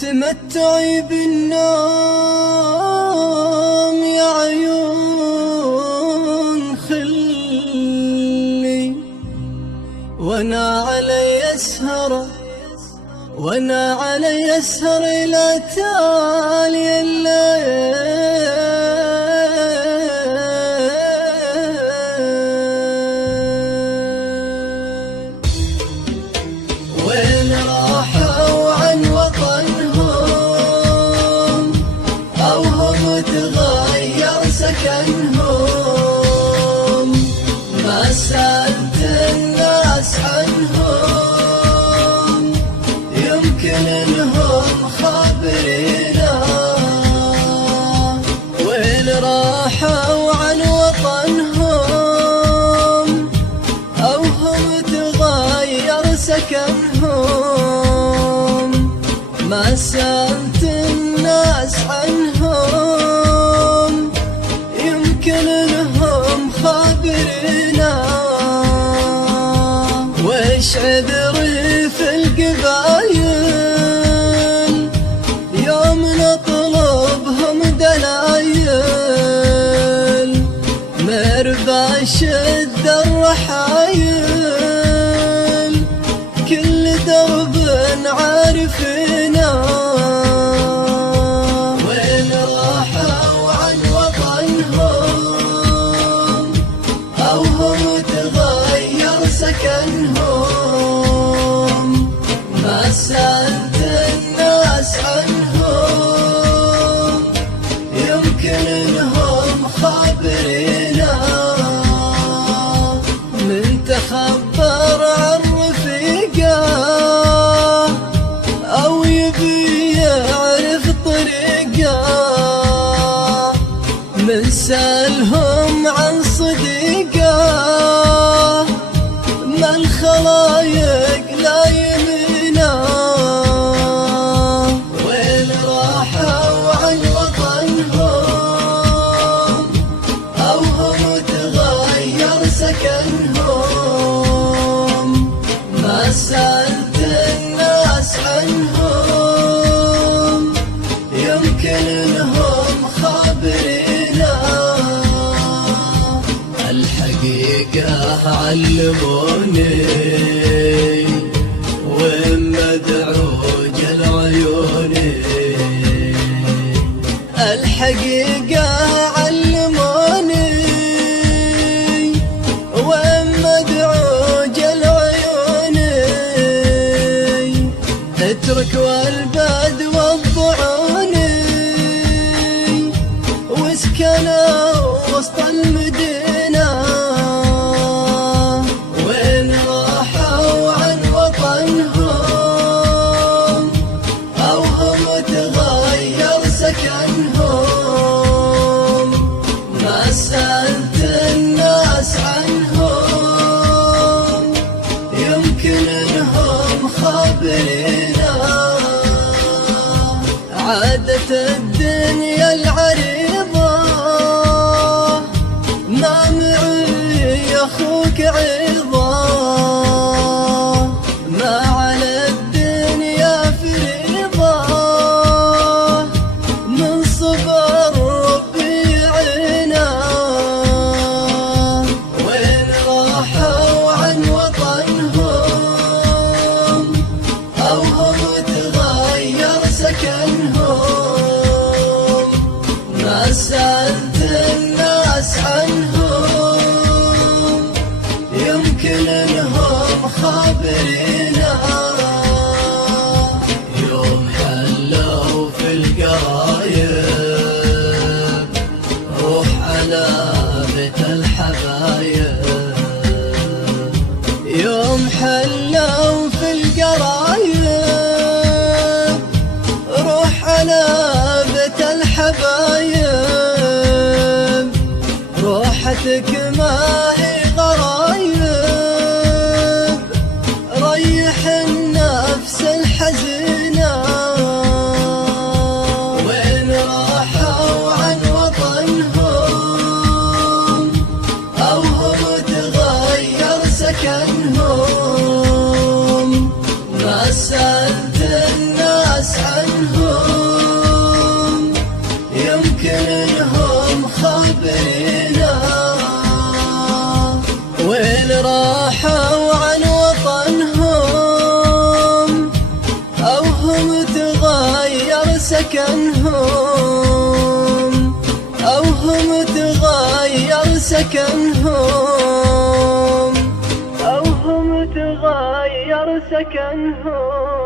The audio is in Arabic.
تمتعي بالنوم يا عيون خلي، وانا علي اسهر الى تالي الليل. وين راحوا عن وطنهم او هم تغير سكنهم؟ ما سألت الناس عنهم، يمكن انهم خابرينا. وين راحوا عن وطنهم او هم تغير سكنهم؟ ما سألت الناس عنهم، يمكن انهم خابرينا. ويش عذري في القبايل يوم نطلبهم دلايل؟ مربى شد الرحايل، كل درب عارفينا. وين راحوا عن وطنهم او هم تغير سكنهم؟ ما سألت الناس عنهم، يمكن انهم خابرينا. من تخبر عن رفيقه او يبي يعرف طريقه، من سألهم عن صديقه ما الخلايق لا يمينا. وين راحوا عن وطنهم او هم تغير سكنهم؟ ما سألت الناس عنهم، يمكن انهم خابرينا. الحقيقة علموني وين مدعوج العيوني. الحقيقة علموني وين مدعوج العيوني. اترك والباد والضعوني، واسكنوا وسط المدينة. وين راحوا عن وطنهم او هم تغير سكنهم؟ ما سألت الناس عنهم، يمكن انهم خابرينا. عادة الدنيا العريضة ما معي اخوك عيضة، ما على الدنيا فريضة، من صبر ربي يعينا. وين راحوا عن وطنهم او هم تغير سكنهم؟ ما سألت الناس عنهم، يمكن انهم خابرينا. يوم حلوا في القرايب روح على بيت الحبايب. يوم حلوا في القرايب روح على بيت الحبايب. روحتك ما هي غرايب، ريح النفس الحزينة. وين راحوا عن وطنهم او هم تغير سكنهم؟ بنينا. وين راحوا عن وطنهم أو هم تغير سكنهم، أو هم تغير سكنهم، أو هم تغير سكنهم.